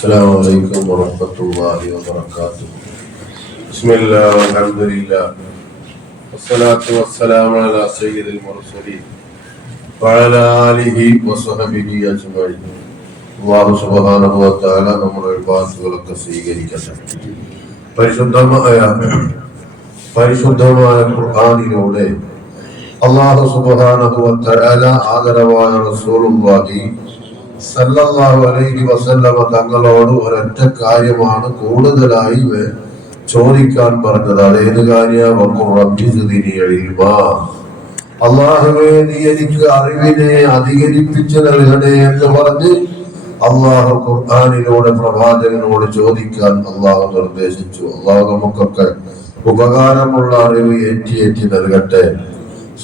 السلام عليكم ورحمة الله وبركاته. بسم الله والحمد لله والصلاة والسلام على سيد المرسلين وعلى آله وصحبه أجمعين. الله سبحانه وتعالى നമ്മുടെ വിശ്വാസങ്ങളൊക്കെ സ്വീകരിക്കട്ടെ. പരിശുദ്ധമായ ഖുർആനിലൂടെ അല്ലാഹു സുബ്ഹാനഹു വ തആല ആദരവായ റസൂലുള്ളാഹി സല്ലല്ലാഹു അലൈഹി വസല്ലമ തങ്ങളോട് ഒരൊറ്റ കാര്യമാണ് കൂടുതലായി ചോദിക്കാൻ പറഞ്ഞത്. അതേത് കാര്യമാണ്? അല്ലാഹുവേ, നീ എനിക്ക് അറിവിനെ അധികരിപ്പിച്ചു നൽകണേ എന്ന് പറഞ്ഞ് അല്ലാഹു ഖുർആനിലൂടെ പ്രവാചകനോട് ചോദിക്കാൻ അല്ലാഹു നിർദ്ദേശിച്ചു. അല്ലാഹു നമുക്കൊക്കെ ഉപകാരമുള്ള അറിവ് ഏറ്റി നൽകട്ടെ.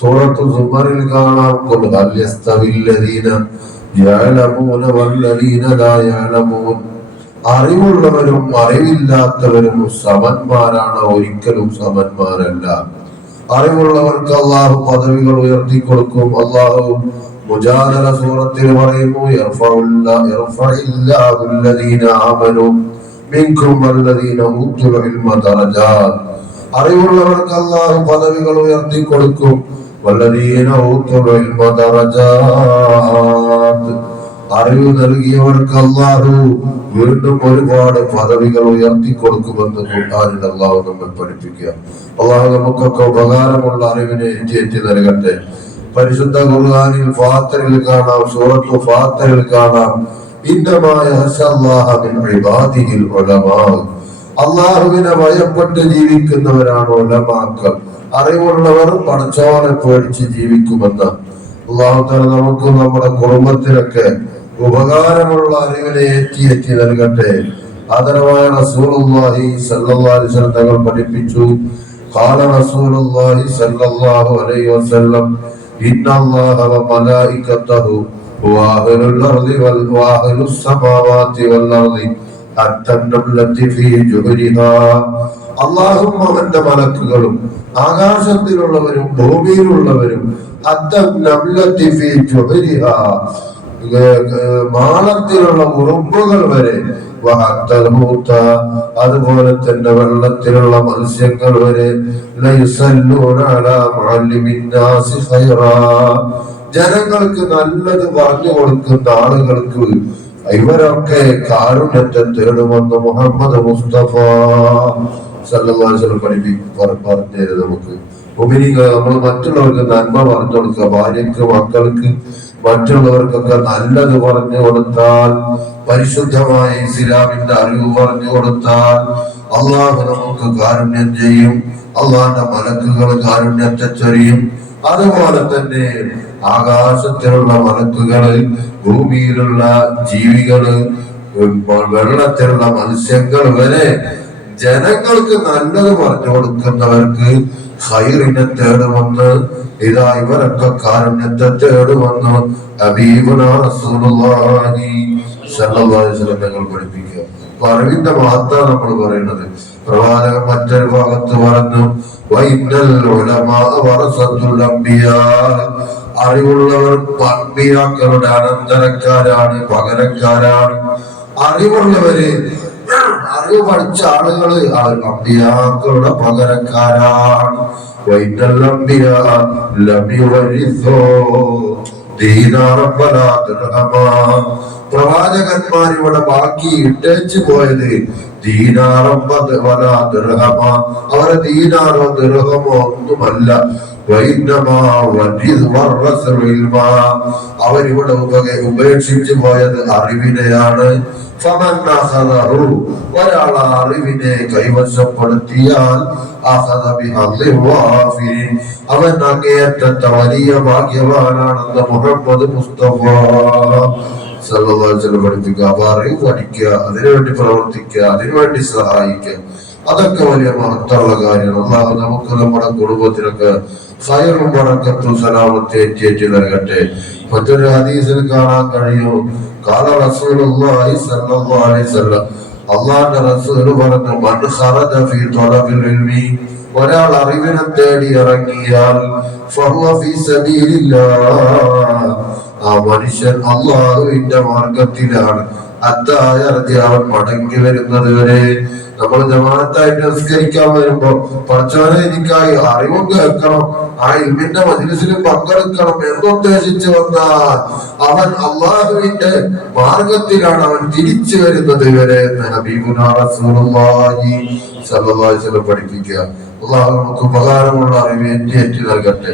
സൂറത്തു സുമറിൽ കാണാം, ഖുൽ ഹൽ യസ്തവില്ലദീന യഅലമൂന വല്ലദീന ലാ യഅലമൂൻ. അറിവുള്ളവരും അറിവില്ലാത്തവരും സമന്മാരാണ്? ഒരിക്കലും സമന്മാരല്ല. അറിവുള്ളവർക്ക് അല്ലാഹു പദവികൾ ഉയർത്തി കൊടുക്കും. അല്ലാഹു മുജാദല സൂറത്തിൽ പറയുന്നു, യർഫഇല്ലാഹു അല്ലദീന ആമനൂ മിൻകും വല്ലദീന ഊതുൽ ഇൽമ ദറജാത്ത്. അറിവുള്ളവർക്ക് അല്ലാഹു പദവികൾ ഉയർത്തി കൊടുക്കും. വല്ലദീന ഊതുൽ ഇൽമ ദറജാത്ത്. അറിവ് നൽകിയവർക്ക് അല്ലാഹു വീണ്ടും ഒരുപാട് പദവികൾ ഉയർത്തി കൊടുക്കുമെന്ന് ഖുർആനിൽ അല്ലാഹു നമ്മെ പഠിപ്പിക്കുക. അല്ലാഹു നമുക്കൊക്കെ ഉപകാരമുള്ള അറിവിനെ ഏറ്റി നൽകട്ടെ. പരിശുദ്ധ ഖുർആനിൽ ഫാത്തിറിൽ കാണാം, സൂറത്തു ഫാത്തിറിൽ കാണാം, ഇന്നമാ യഖ്ശല്ലാഹ മിൻ ഇബാദിഹിൽ ഉലമാ. അല്ലാഹുവിനെ ഭയപ്പെട്ട് ജീവിക്കുന്നവരാണ് ഉലമാക്കൾ. അറിവുള്ളവർ പടച്ചവനെ പേടിച്ച് ജീവിക്കുമെന്ന് അല്ലാഹു തആല നമുക്ക് നമ്മുടെ കുടുംബത്തിനൊക്കെ ഉപകാരമുള്ള അറിവിനെ ഏറ്റി നൽകട്ടെ. ആദരവായ റസൂലുള്ളാഹി സ്വല്ലല്ലാഹു അലൈഹി വസല്ലം തങ്ങൾ പഠിപ്പിച്ചു, ഖാല റസൂലുള്ളാഹി സ്വല്ലല്ലാഹു അലൈഹി വസല്ലം, ഇന്നല്ലാഹ വ മലായികതഹു വഅഹ്ലുൽ അർളി വഅഹ്ലുസ് സമാവാതി വൽ അർളി അത്തന്നല്ലതി ഫീ ജുഹരിഹാ. അല്ലാഹും അവന്റെ മലക്കുകളും ആകാശത്തിലുള്ളവരും ഭൂമിയിലുള്ളവരും അത്തന്നല്ലതി ഫീ ജുഹരിഹാ, മാളത്തിലുള്ള ഉറുമ്പുകൾ വരെ, അതുപോലെ തന്നെ വെള്ളത്തിലുള്ള മത്സ്യങ്ങൾ വരെ, ജനങ്ങൾക്ക് നല്ലത് പറഞ്ഞു കൊടുക്കുന്ന ആളുകൾക്ക് ഇവരൊക്കെ കാരുണ്യത്തെ തേടുമെന്ന് മുഹമ്മദ് മുസ്തഫ സല്ലല്ലാഹു അലൈഹി വസല്ലം പറഞ്ഞത് നമുക്ക്. നമ്മൾ മറ്റുള്ളവർക്ക് നന്മ പറഞ്ഞു കൊടുക്കുക, ഭാര്യക്ക് മക്കൾക്ക് മറ്റുള്ളവർക്കൊക്കെ നല്ലത് പറഞ്ഞു കൊടുത്താൽ, പരിശുദ്ധമായ ഇസ്ലാമിന്റെ അറിവ് പറഞ്ഞു കൊടുത്താൽ അള്ളാഹു നമുക്ക് കാരുണ്യം ചെയ്യും. അള്ളാഹുന്റെ മലക്കുകൾ കാരുണ്യത്തെ ചൊരിയും. അതുപോലെ തന്നെ ആകാശത്തിലുള്ള മലക്കുകള്, ഭൂമിയിലുള്ള ജീവികള്, വെള്ളത്തിലുള്ള മത്സ്യങ്ങൾ വരെ ജനങ്ങൾക്ക് നല്ലത് പറഞ്ഞു കൊടുക്കുന്നവർക്ക് ഖൈറിനെ തേടുമെന്ന്, ഇതാ ഇവരൊക്കെ കാരുണ്യത്തെ തേടുമെന്ന് ഹബീബുനാ റസൂലുള്ളാഹി സ്വല്ലല്ലാഹു അലൈഹി വസല്ലം തങ്ങൾ പഠിപ്പിക്കുക. അറിവിന്റെ മഹത്വം നമ്മൾ പറയുന്നത്. പ്രവാചകൻ മറ്റൊരു ഭാഗത്ത് പറഞ്ഞു, വഇന്നൽ ഉലമാ വറസത്തുൽ അംബിയാ. അറിവുള്ളവർ അമ്പിയാക്കളുടെ അനന്തരക്കാരാണ്, പകരക്കാരാണ്. അറിവുള്ളവര്, അറിവ് പഠിച്ച ആളുകള് അമ്പിയാക്കളുടെ പകരക്കാരാണ്. പ്രവാചകന്മാർ ഇവിടെ ബാക്കി ഇട്ടേച്ചു പോയത് അവരെ ദീനാറോ ദിർഹമോ ഒന്നുമല്ല. അവരിവിടെ ഉപേക്ഷിച്ചു പോയത് അറിവിനെയാണ്. ഒരാൾ അറിവിനെ കൈവശപ്പെടുത്തിയാൽ അവൻ അങ്ങേയറ്റത്തെ വലിയ ഭാഗ്യവാനാണെന്ന് മുഹമ്മദ് മുസ്തഫ സല്ലല്ലാഹു അലൈഹി വസല്ലം പഠിപ്പിക്കുക. അപ്പൊ അറിവ് പഠിക്കുക, അതിനുവേണ്ടി പ്രവർത്തിക്കുക, അതിനുവേണ്ടി സഹായിക്കുക, അതൊക്കെ വലിയ മഹത്തുള്ള കാര്യമാണ്. അല്ലാഹു നമുക്ക് നമ്മുടെ കുടുംബത്തിനൊക്കെ ഖൈറും ബറക്കത്തും സലാമത്തും ഏറ്റി നൽകട്ടെ. മറ്റൊരു ഹദീസിൽ കാണാൻ കഴിയും, ഖാല റസൂലുള്ളാഹി സ്വല്ലല്ലാഹു അലൈഹി വസല്ലം, അല്ലാഹുവിന്റെ റസൂൽ പറഞ്ഞു, മൻ ഖറജ ഫീ തലബിൽ ഇൽമി. ഒരാൾ അറിവിനെ തേടി ഇറങ്ങിയാൽ ഫഹുവ ഫീ സബീലില്ലാഹ്. ആ മനുഷ്യൻ അല്ലാഹുവിന്റെ മാർഗത്തിലാണ്. അവൻ മടങ്ങി വരുന്നത് വരെ. നമ്മൾ ജമാഅത്തായിട്ട് നിസ്കരിക്കാൻ വരുമ്പോ പഠിച്ചവനെ എനിക്കായി അറിവും കേൾക്കണം, ആ ഇൽമിന്റെ മജ്‌ലിസിൽ പങ്കെടുക്കണം എന്നുദ്ദേശിച്ചു വന്നാൽ അവൻ അള്ളാഹുവിന്റെ മാർഗത്തിലാണ് അവൻ തിരിച്ചു വരുന്നത് വരെ എന്ന് ഹബീബുനാ റസൂലുള്ളാഹി സ്വല്ലല്ലാഹു അലൈഹി വസല്ലം പഠിപ്പിക്കുക. അള്ളാഹു നമുക്ക് ഉപകാരമുള്ള അറിവ് ഏറ്റി നൽകട്ടെ.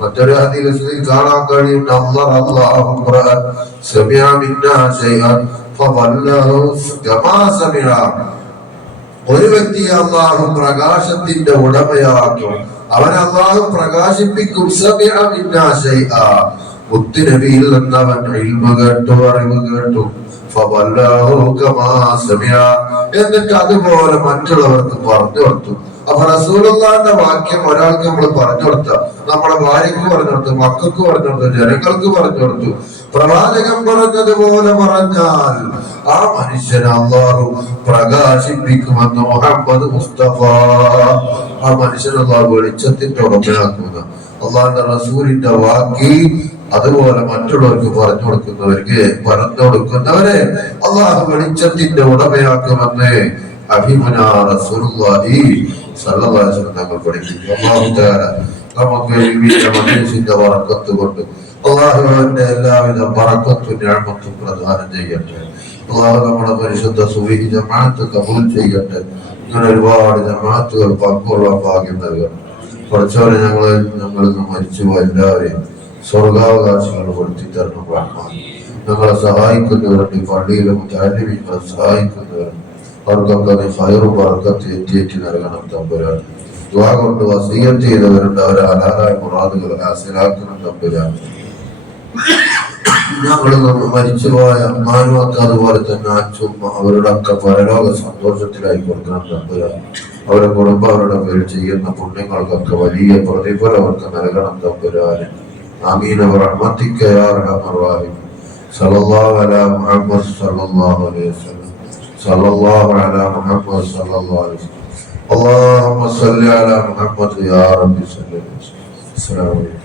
മറ്റൊരു ഹദീസിൽ കാണാൻ കഴിയും, ഒരു വ്യക്തിയെ അള്ളാഹു പ്രകാശത്തിന്റെ ഉടമയാക്കും, അവൻ അള്ളാഹു പ്രകാശിപ്പിക്കും. മുത്തുനബിയിൽ നിന്നവൻ ഇൽമ കേട്ടു, അറിവ് കേട്ടു. എന്നിട്ട് അതുപോലെ മറ്റുള്ളവർക്ക് പറഞ്ഞു കൊടുത്തു. അപ്പൊ റസൂലുള്ളാഹിന്റെ വാക്യം ഒരാൾക്ക് നമ്മൾ പറഞ്ഞു കൊടുത്ത, നമ്മുടെ ഭാര്യക്ക് പറഞ്ഞു കൊടുത്തു, മക്കൾക്ക് പറഞ്ഞു കൊടുത്തു, ജനങ്ങൾക്ക് പറഞ്ഞു കൊടുത്തു. പ്രവാചകൻ പറഞ്ഞതുപോലെ പറഞ്ഞാൽ ആ മനുഷ്യനെ അല്ലാഹു പ്രകാശിപ്പിക്കുമെന്ന് മുഹമ്മദ് മുസ്തഫ. ആ മനുഷ്യനെ അല്ലാഹു വെളിച്ചത്തിന്റെ ഉടമയാക്കുന്ന അല്ലാഹുവിന്റെ റസൂലിന്റെ വാക്കി അതുപോലെ മറ്റുള്ളവർക്ക് പറഞ്ഞു കൊടുക്കുന്നവരെ അല്ലാഹു വെളിച്ചത്തിന്റെ ഉടമയാക്കുമെന്ന് അഭിമനാ റസൂലുള്ളാഹി സ്വല്ലല്ലാഹു അലൈഹി വസല്ലം തങ്ങൾ പഠിപ്പിക്കുന്നു. അല്ലാഹു തആല നമുക്ക് ഈ മജ്‌ലിസിന്റെ ബറക്കത്ത് കൊണ്ട് അല്ലാഹുവിന്റെ എല്ലാവിധ ബറക്കത്തും നിഅമത്തും പ്രദാനം ചെയ്യട്ടെ. അല്ലാഹു നമ്മുടെ പരിശുദ്ധ സുബ്ഹി ജമാഅത്ത് കബൂൽ ചെയ്യട്ടെ. ഇങ്ങനെ ഒരുപാട് ജമാഅത്തുകൾ പങ്കുകൊള്ളാൻ ഭാഗ്യം നൽകണം. കുറച്ചവരെ ഞങ്ങളിൽ നിന്ന് മരിച്ചുപോയ എല്ലാവരെയും സ്വർഗാവകാശങ്ങൾ കൊടുത്തി തരണം റഹ്മാൻ. ഞങ്ങളെ സഹായിക്കുന്നവരുണ്ട്, പള്ളിയിലും താലിമികളെ സഹായിക്കുന്നവരുണ്ട്, അവർക്കൊക്കെ നീ ഖൈറും ബറക്കത്തും ഏറ്റി നൽകണം തമ്പുരാൻ. ദുആ കൊണ്ട് വസിയ്യത്ത് ചെയ്തവരുണ്ട്, അവരെ ഹലാലായ മുറാദുകൾ ഹാസിലാക്കണം തമ്പുരാൻ. ഞങ്ങൾ മരിച്ചുപോയ മാനുവക്ക് അതുപോലെ തന്നെ അച്ഛൻ അവരുടെ ഒക്കെ പരലോക സന്തോഷത്തിലായി കൊടുക്കണം തമ്പുരാൻ. അവരുടെ കുടുംബം അവരുടെ പേര് ചെയ്യുന്ന പുണ്യങ്ങൾക്കൊക്കെ വലിയ പ്രതിഫലം അവർക്ക് നൽകണം തമ്പുരാൻ. ആമീൻ ബിറഹ്മതിക യാ അർഹമർ റഹീം. സല്ലല്ലാഹു അലാ മുഹമ്മദ് സല്ലല്ലാഹു അലൈഹി വസല്ലം. സല്ലല്ലാഹു അലാ മുഹമ്മദ് സല്ലല്ലാഹു അലൈഹി വസല്ലം. اللهم صل على محمد يا رب صل وسلم. السلام عليكم.